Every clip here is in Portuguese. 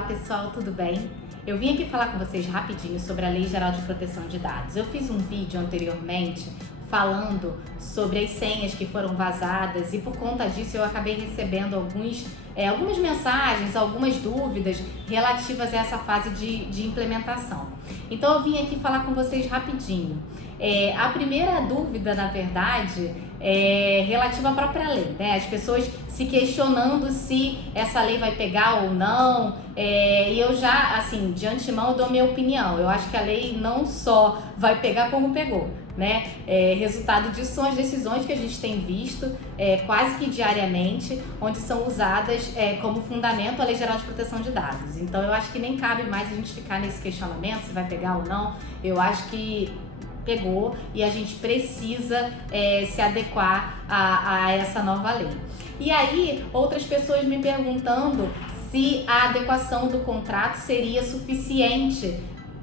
Olá pessoal, tudo bem? Eu vim aqui falar com vocês rapidinho sobre a Lei Geral de Proteção de Dados. Eu fiz um vídeo anteriormente falando sobre as senhas que foram vazadas e por conta disso eu acabei recebendo algumas mensagens, algumas dúvidas relativas a essa fase de implementação. Então eu vim aqui falar com vocês rapidinho. A primeira dúvida, na verdade, é relativa à própria lei, né? As pessoas se questionando se essa lei vai pegar ou não. E eu já, assim, de antemão, dou minha opinião. Eu acho que a lei não só vai pegar como pegou, né? Resultado disso são as decisões que a gente tem visto quase que diariamente, onde são usadas como fundamento a Lei Geral de Proteção de Dados. Então eu acho que nem cabe mais a gente ficar nesse questionamento se vai pegar ou não. Eu acho que pegou e a gente precisa se adequar a essa nova lei. E aí, outras pessoas me perguntando se a adequação do contrato seria suficiente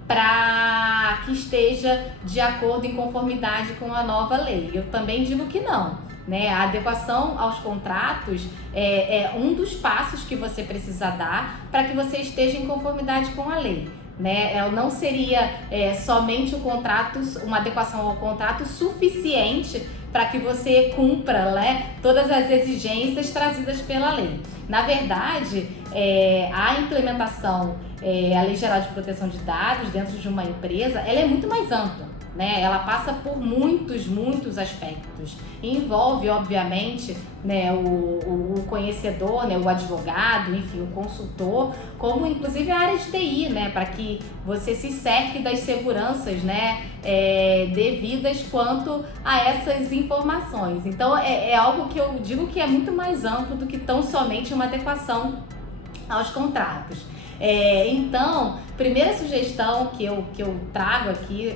para que esteja de acordo em conformidade com a nova lei. Eu também digo que não, né? A adequação aos contratos é um dos passos que você precisa dar para que você esteja em conformidade com a lei, né? Não seria somente o contrato, uma adequação ao contrato suficiente para que você cumpra, né, todas as exigências trazidas pela lei. Na verdade, a implementação, a Lei Geral de Proteção de Dados dentro de uma empresa, ela é muito mais ampla, né? Ela passa por muitos aspectos. Envolve, obviamente, né, o conhecedor, né, o advogado, enfim, o consultor, como inclusive a área de TI, né, para que você se cerque das seguranças, né, devidas quanto a essas informações. Então, é algo que eu digo que é muito mais amplo do que tão somente uma adequação aos contratos. Então, primeira sugestão que eu trago aqui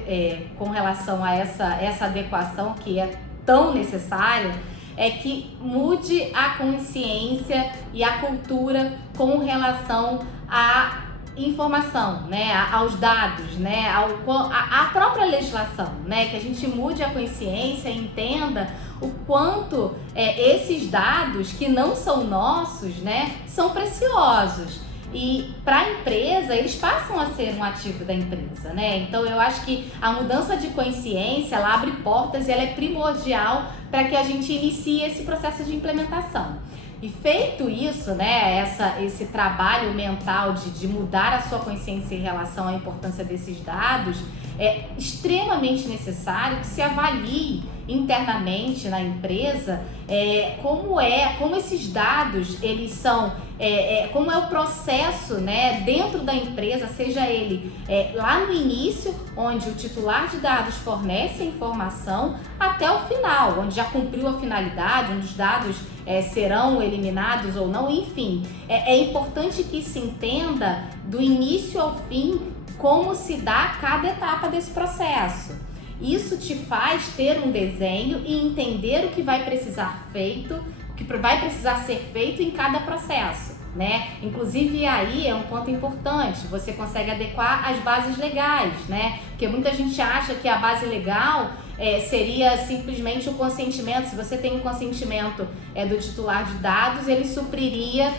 com relação a essa adequação que é tão necessária é que mude a consciência e a cultura com relação à informação, né, aos dados, né, a própria legislação, né, que a gente mude a consciência e entenda o quanto esses dados que não são nossos, né, são preciosos. E para a empresa, eles passam a ser um ativo da empresa, né? Então eu acho que a mudança de consciência, ela abre portas e ela é primordial para que a gente inicie esse processo de implementação. E feito isso, né, esse trabalho mental de mudar a sua consciência em relação à importância desses dados, é extremamente necessário que se avalie internamente na empresa como esses dados eles são, como é o processo, né, dentro da empresa, seja ele lá no início, onde o titular de dados fornece a informação, até o final, onde já cumpriu a finalidade, onde os dados serão eliminados ou não, enfim. É importante que se entenda do início ao fim como se dá cada etapa desse processo. Isso te faz ter um desenho e entender o que vai precisar ser feito em cada processo, né? Inclusive aí é um ponto importante, você consegue adequar as bases legais, né? Porque muita gente acha que a base legal seria simplesmente o consentimento. Se você tem um consentimento do titular de dados, ele supriria,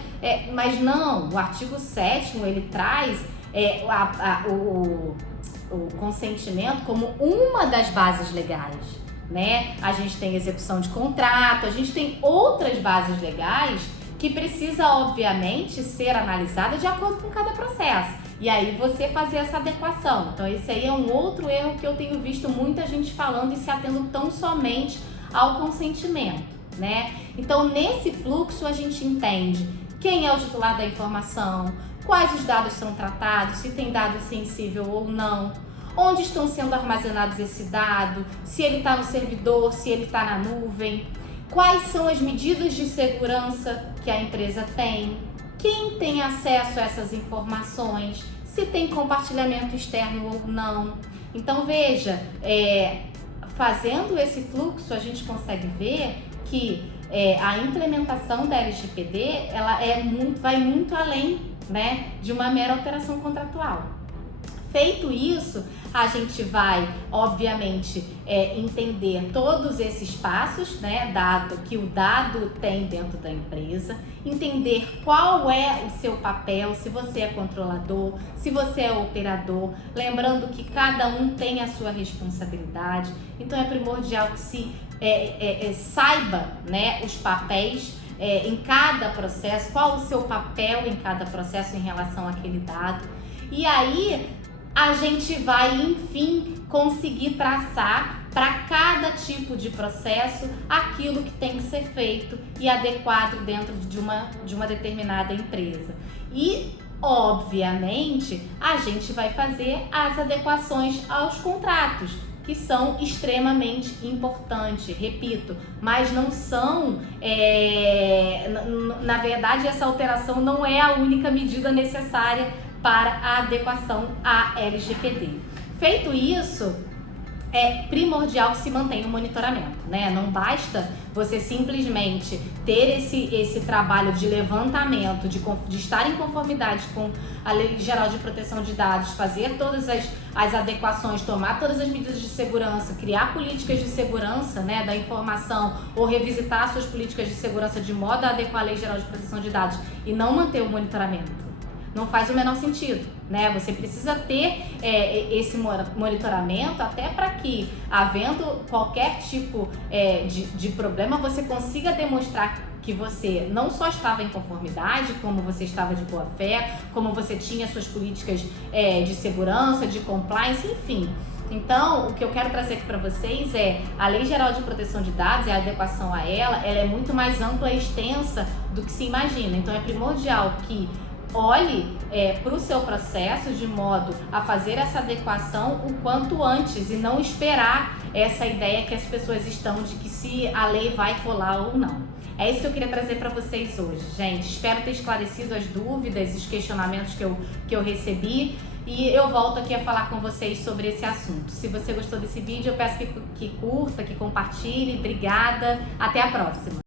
mas não, o artigo 7º ele traz o consentimento como uma das bases legais, né? A gente tem execução de contrato, a gente tem outras bases legais que precisa, obviamente, ser analisada de acordo com cada processo. E aí você fazer essa adequação. Então esse aí é um outro erro que eu tenho visto muita gente falando e se atendo tão somente ao consentimento, né? Então nesse fluxo a gente entende quem é o titular da informação, quais os dados são tratados, se tem dado sensível ou não, onde estão sendo armazenados esse dado, se ele está no servidor, se ele está na nuvem, quais são as medidas de segurança que a empresa tem, quem tem acesso a essas informações, se tem compartilhamento externo ou não. Então veja, fazendo esse fluxo a gente consegue ver que a implementação da LGPD ela vai muito além, né, de uma mera alteração contratual. Feito isso, A gente vai, obviamente, entender todos esses passos, né, dado que o dado tem dentro da empresa, entender qual é o seu papel, se você é controlador, se você é operador, lembrando que cada um tem a sua responsabilidade, então é primordial que se saiba, né, os papéis em cada processo, qual o seu papel em cada processo em relação àquele dado, e aí a gente vai, enfim, conseguir traçar para cada tipo de processo aquilo que tem que ser feito e adequado dentro de uma determinada empresa. E, obviamente, a gente vai fazer as adequações aos contratos, que são extremamente importantes, repito, mas não são, na verdade, essa alteração não é a única medida necessária para a adequação à LGPD. Feito isso, é primordial que se mantenha o monitoramento, né? Não basta você simplesmente ter esse trabalho de levantamento, de estar em conformidade com a Lei Geral de Proteção de Dados, fazer todas as adequações, tomar todas as medidas de segurança, criar políticas de segurança, né, da informação, ou revisitar suas políticas de segurança de modo a adequar a Lei Geral de Proteção de Dados e não manter o monitoramento. Não faz o menor sentido, né? Você precisa ter esse monitoramento até para que, havendo qualquer tipo de problema, você consiga demonstrar que você não só estava em conformidade, como você estava de boa fé, como você tinha suas políticas de segurança, de compliance, enfim. Então, o que eu quero trazer aqui para vocês é a Lei Geral de Proteção de Dados e a adequação a ela é muito mais ampla e extensa do que se imagina. Então, é primordial que olhe para o seu processo de modo a fazer essa adequação o quanto antes e não esperar essa ideia que as pessoas estão de que se a lei vai colar ou não. É isso que eu queria trazer para vocês hoje, gente. Espero ter esclarecido as dúvidas, os questionamentos que eu recebi e eu volto aqui a falar com vocês sobre esse assunto. Se você gostou desse vídeo, eu peço que curta, que compartilhe. Obrigada, até a próxima!